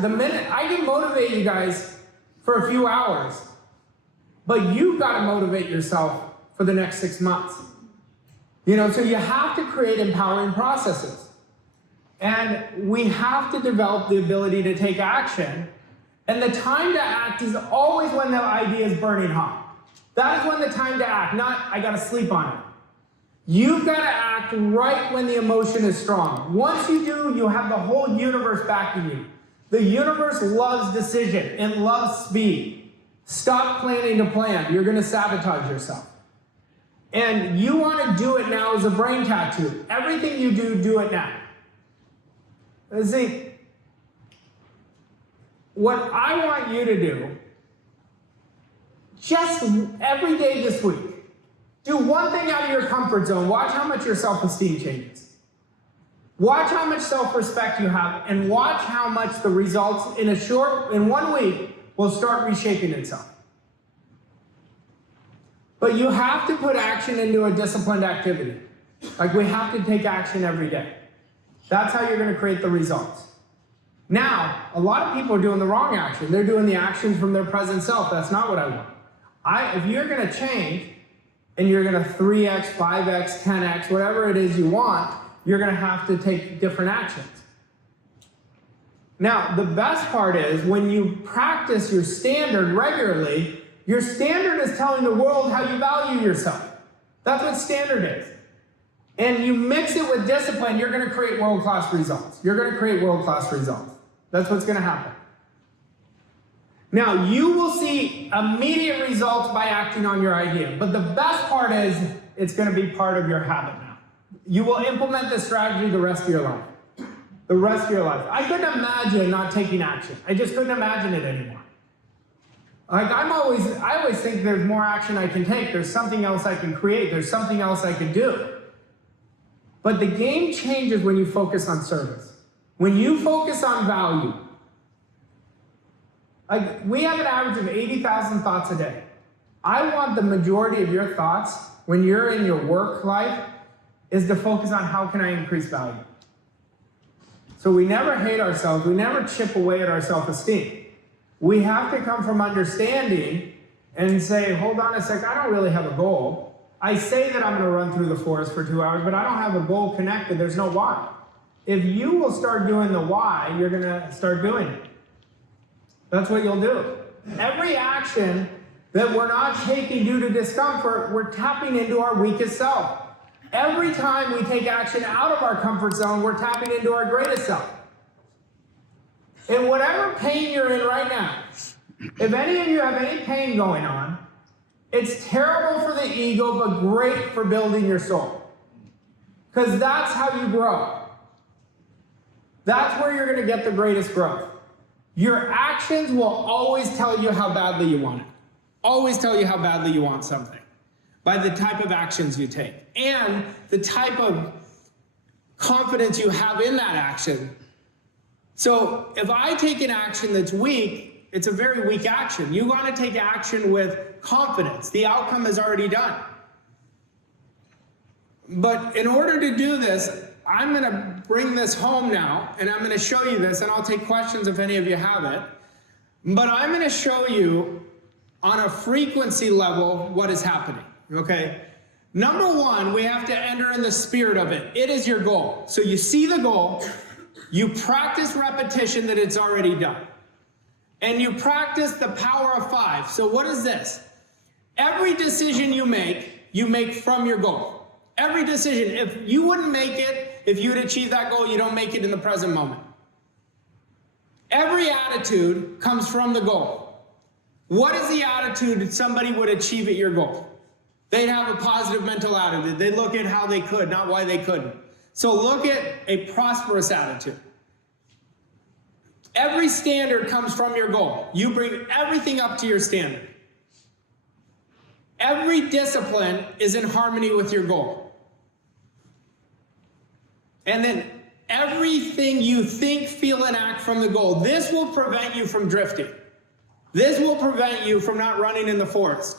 the minute I can motivate you guys for a few hours, but you've got to motivate yourself for the next 6 months. You know, so you have to create empowering processes. And we have to develop the ability to take action. And the time to act is always when the idea is burning hot. That is when the time to act, not I got to sleep on it. You've got to act right when the emotion is strong. Once you do, you have the whole universe backing you. The universe loves decision. It loves speed. Stop planning to plan. You're going to sabotage yourself. And you want to do it now as a brain tattoo. Everything you do, do it now. See, what I want you to do, just every day this week, do one thing out of your comfort zone. Watch how much your self-esteem changes. Watch how much self-respect you have, and watch how much the results in 1 week will start reshaping itself. But you have to put action into a disciplined activity. Like, we have to take action every day. That's how you're going to create the results. Now, a lot of people are doing the wrong action. They're doing the actions from their present self. That's not what I want. If you're going to change, and you're going to 3x, 5x, 10x, whatever it is you want, you're going to have to take different actions. Now, the best part is when you practice your standard regularly, your standard is telling the world how you value yourself. That's what standard is. And you mix it with discipline, you're going to create world-class results. You're going to create world-class results. That's what's going to happen. Now, you will see immediate results by acting on your idea. But the best part is it's going to be part of your habit now. You will implement this strategy the rest of your life. The rest of your life. I couldn't imagine not taking action. I just couldn't imagine it anymore. Like, I always think there's more action I can take. There's something else I can create. There's something else I can do. But the game changes when you focus on service. When you focus on value. Like, we have an average of 80,000 thoughts a day. I want the majority of your thoughts, when you're in your work life, is to focus on how can I increase value. So we never hate ourselves. We never chip away at our self-esteem. We have to come from understanding and say, hold on a sec, I don't really have a goal. I say that I'm going to run through the forest for 2 hours, but I don't have a goal connected. There's no why. If you will start doing the why, you're going to start doing it. That's what you'll do. Every action that we're not taking due to discomfort, we're tapping into our weakest self. Every time we take action out of our comfort zone, we're tapping into our greatest self. In whatever pain you're in right now, if any of you have any pain going on, it's terrible for the ego, but great for building your soul. Because that's how you grow. That's where you're going to get the greatest growth. Your actions will always tell you how badly you want it. Always tell you how badly you want something by the type of actions you take and the type of confidence you have in that action. So if I take an action that's weak, it's a very weak action. You want to take action with confidence. The outcome is already done. But in order to do this, I'm going to bring this home now, and I'm going to show you this, and I'll take questions if any of you have it. But I'm going to show you on a frequency level what is happening, okay? Number one, we have to enter in the spirit of it. It is your goal. So you see the goal, you practice repetition that it's already done, and you practice the power of 5. So what is this? Every decision you make from your goal. Every decision. If you wouldn't make it, if you would achieve that goal, you don't make it in the present moment. Every attitude comes from the goal. What is the attitude that somebody would achieve at your goal? They'd have a positive mental attitude. They look at how they could, not why they couldn't. So look at a prosperous attitude. Every standard comes from your goal. You bring everything up to your standard. Every discipline is in harmony with your goal. And then everything you think, feel, and act from the goal. This will prevent you from drifting. This will prevent you from not running in the forest.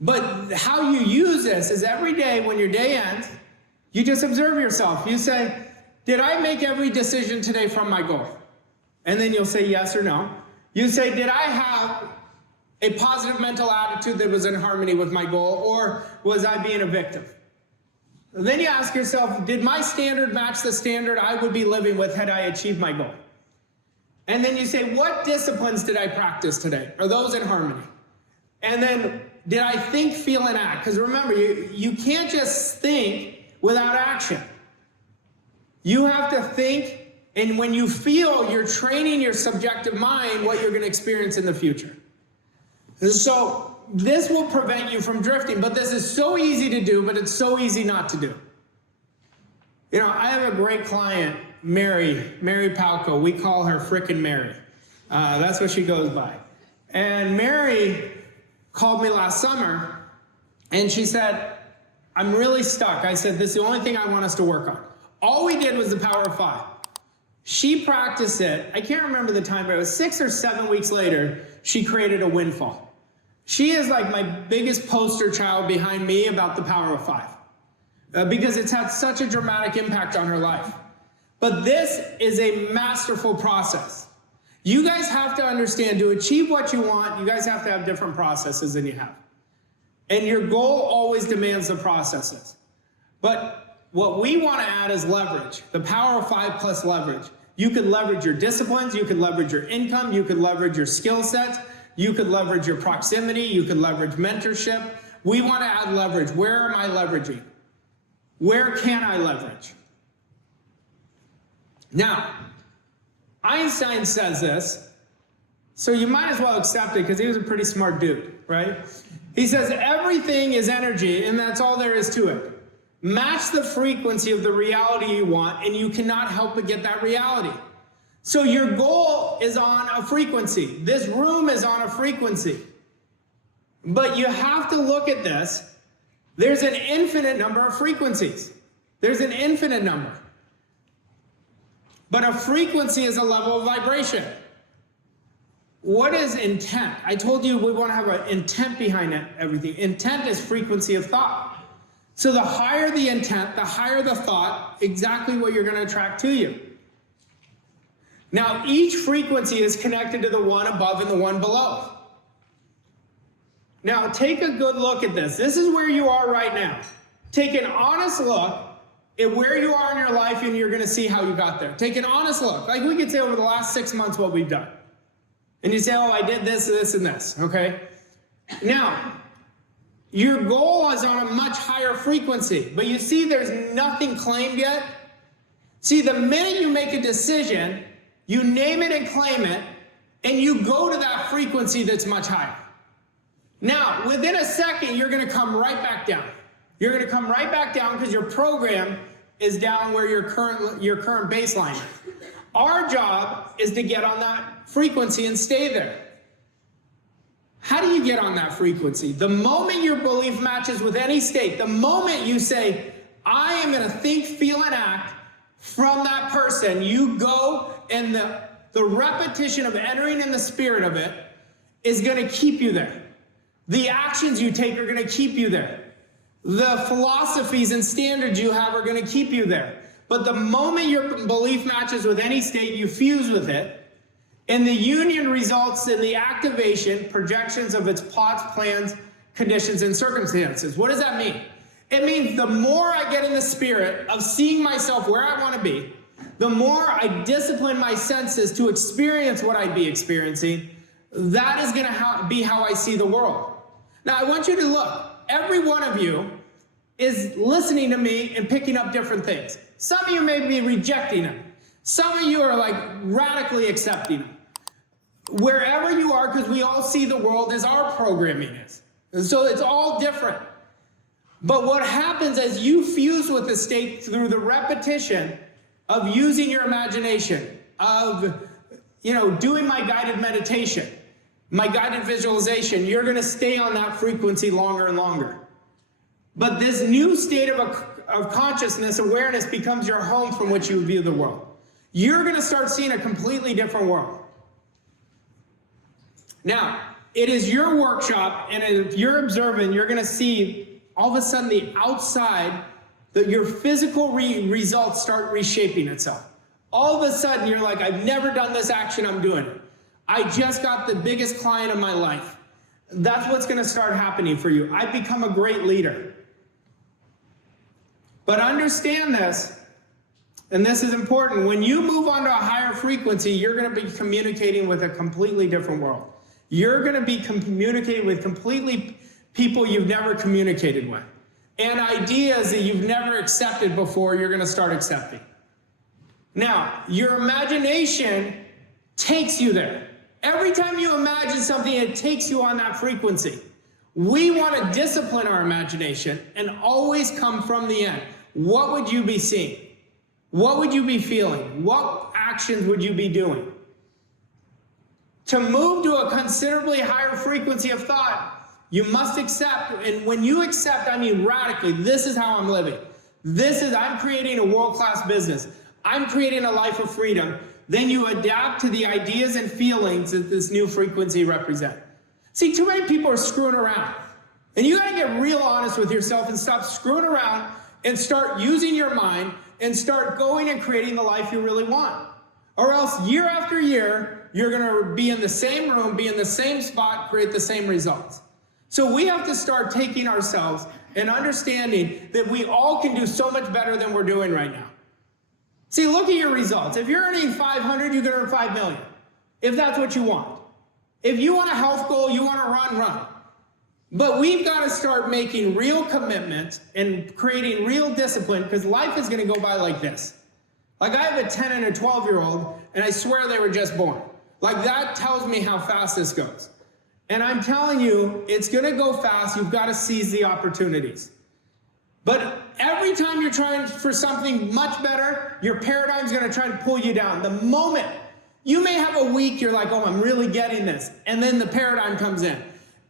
But how you use this is every day when your day ends, you just observe yourself. You say, did I make every decision today from my goal? And then you'll say yes or no. You say, did I have a positive mental attitude that was in harmony with my goal, or was I being a victim? Then you ask yourself, did my standard match the standard I would be living with had I achieved my goal? And then you say, what disciplines did I practice today? Are those in harmony? And then, did I think, feel, and act? Because remember, you can't just think without action. You have to think, and when you feel, you're training your subjective mind what you're going to experience in the future. So this will prevent you from drifting, but this is so easy to do, but it's so easy not to do. You know, I have a great client, Mary Palco. We call her frickin' Mary. That's what she goes by. And Mary called me last summer, and she said, I'm really stuck. I said, this is the only thing I want us to work on. All we did was the Power of 5. She practiced it. I can't remember the time, but it was 6 or 7 weeks later, she created a windfall. She is like my biggest poster child behind me about the Power of 5 because it's had such a dramatic impact on her life. But this is a masterful process. You guys have to understand, to achieve what you want, you guys have to have different processes than you have. And your goal always demands the processes. But what we want to add is leverage, the Power of 5 plus leverage. You could leverage your disciplines, you could leverage your income, you could leverage your skill sets, you could leverage your proximity, you could leverage mentorship. We want to add leverage. Where am I leveraging? Where can I leverage? Now, Einstein says this, so you might as well accept it because he was a pretty smart dude, right? He says everything is energy and that's all there is to it. Match the frequency of the reality you want and you cannot help but get that reality. So your goal is on a frequency. This room is on a frequency. But you have to look at this. There's an infinite number of frequencies. There's an infinite number. But a frequency is a level of vibration. What is intent? I told you we want to have an intent behind everything. Intent is frequency of thought. So the higher the intent, the higher the thought, exactly what you're going to attract to you. Now, each frequency is connected to the one above and the one below. Now, take a good look at this. This is where you are right now. Take an honest look at where you are in your life and you're going to see how you got there. Take an honest look. Like we could say over the last 6 months what we've done. And you say, oh, I did this, this, and this, okay? Now, your goal is on a much higher frequency, but you see there's nothing claimed yet. See, the minute you make a decision, you name it and claim it, and you go to that frequency that's much higher. Now, within a second, you're going to come right back down. You're going to come right back down because your program is down where your current baseline is. Our job is to get on that frequency and stay there. How do you get on that frequency? The moment your belief matches with any state, the moment you say, I am going to think, feel, and act from that person, you go, and the repetition of entering in the spirit of it is going to keep you there. The actions you take are going to keep you there. The philosophies and standards you have are going to keep you there. But the moment your belief matches with any state, you fuse with it, and the union results in the activation, projections of its plots, plans, conditions, and circumstances. What does that mean? It means the more I get in the spirit of seeing myself where I want to be, the more I discipline my senses to experience what I'd be experiencing, that is going to be how I see the world. Now, I want you to look. Every one of you is listening to me and picking up different things. Some of you may be rejecting them. Some of you are like radically accepting them. Wherever you are, because we all see the world as our programming is. And so it's all different. But what happens as you fuse with the state through the repetition of using your imagination, of doing my guided meditation, my guided visualization, you're going to stay on that frequency longer and longer. But this new state of consciousness, awareness, becomes your home from which you view the world. You're going to start seeing a completely different world. Now, it is your workshop, and if you're observant, you're going to see all of a sudden the outside, that your physical results start reshaping itself. All of a sudden, you're like, I've never done this action, I'm doing it. I just got the biggest client of my life. That's what's going to start happening for you. I've become a great leader. But understand this, and this is important. When you move on to a higher frequency, you're going to be communicating with a completely different world. You're going to be communicating with completely people you've never communicated with. And ideas that you've never accepted before, you're going to start accepting. Now, your imagination takes you there. Every time you imagine something, it takes you on that frequency. We want to discipline our imagination and always come from the end. What would you be seeing? What would you be feeling? What actions would you be doing? To move to a considerably higher frequency of thought, you must accept, and when you accept, I mean radically, this is how I'm living. I'm creating a world-class business. I'm creating a life of freedom. Then you adapt to the ideas and feelings that this new frequency represents. See, too many people are screwing around. And you gotta get real honest with yourself and stop screwing around and start using your mind and start going and creating the life you really want. Or else year after year, you're gonna be in the same room, be in the same spot, create the same results. So we have to start taking ourselves and understanding that we all can do so much better than we're doing right now. See, look at your results. If you're earning 500, you can earn 5 million. If that's what you want. If you want a health goal, you want to run. But we've got to start making real commitments and creating real discipline, because life is going to go by like this. Like, I have a 10 and a 12-year-old, and I swear they were just born. Like, that tells me how fast this goes. And I'm telling you, it's going to go fast. You've got to seize the opportunities. But every time you're trying for something much better, your paradigm's going to try to pull you down. The moment you may have a week, you're like, oh, I'm really getting this. And then the paradigm comes in.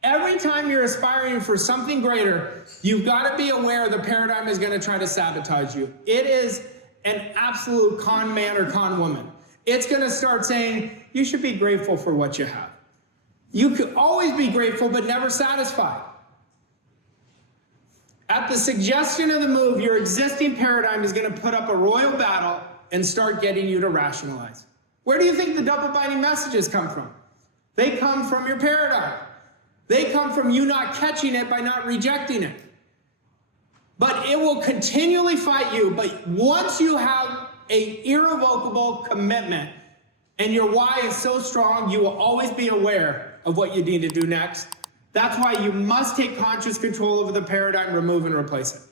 Every time you're aspiring for something greater, you've got to be aware the paradigm is going to try to sabotage you. It is an absolute con man or con woman. It's going to start saying, you should be grateful for what you have. You could always be grateful, but never satisfied. At the suggestion of the move, your existing paradigm is going to put up a royal battle and start getting you to rationalize. Where do you think the double binding messages come from? They come from your paradigm. They come from you not catching it by not rejecting it. But it will continually fight you. But once you have an irrevocable commitment and your why is so strong, you will always be aware of what you need to do next. That's why you must take conscious control over the paradigm, remove and replace it.